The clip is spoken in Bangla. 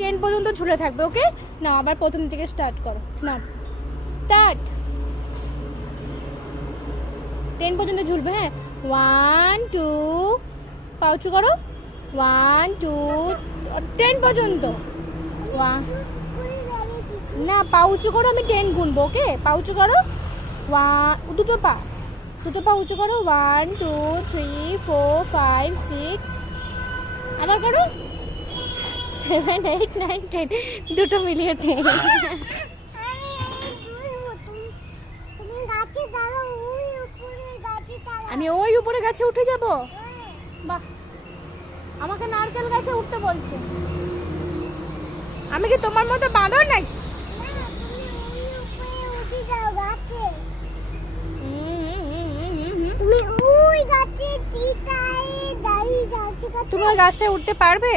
10 পর্যন্ত ঝুলে থাকবে, ওকে? না, আবার প্রথম থেকে স্টার্ট করো। না, স্টার্ট। 10 পর্যন্ত ঝুলবে, হ্যাঁ। 1 2 পা উঁচু করো। 1 2 10 পর্যন্ত। না, পা উঁচু করো, আমি 10 গুনবো, ওকে? পা উঁচু করো। দুটো পা উঁচু করো। 1 2 3 4 5 6, আবার করো। 7 8 9 10, দুটো মিলিয়ে 10। আমি ওই উপরে গাছে উঠে যাব? বাহ, আমাকে নারকেল গাছে উঠতে বলছে। আমি কি তোমার মতো বাঁদর নাকি? তুমি ওই গাছটায় উঠতে পারবে?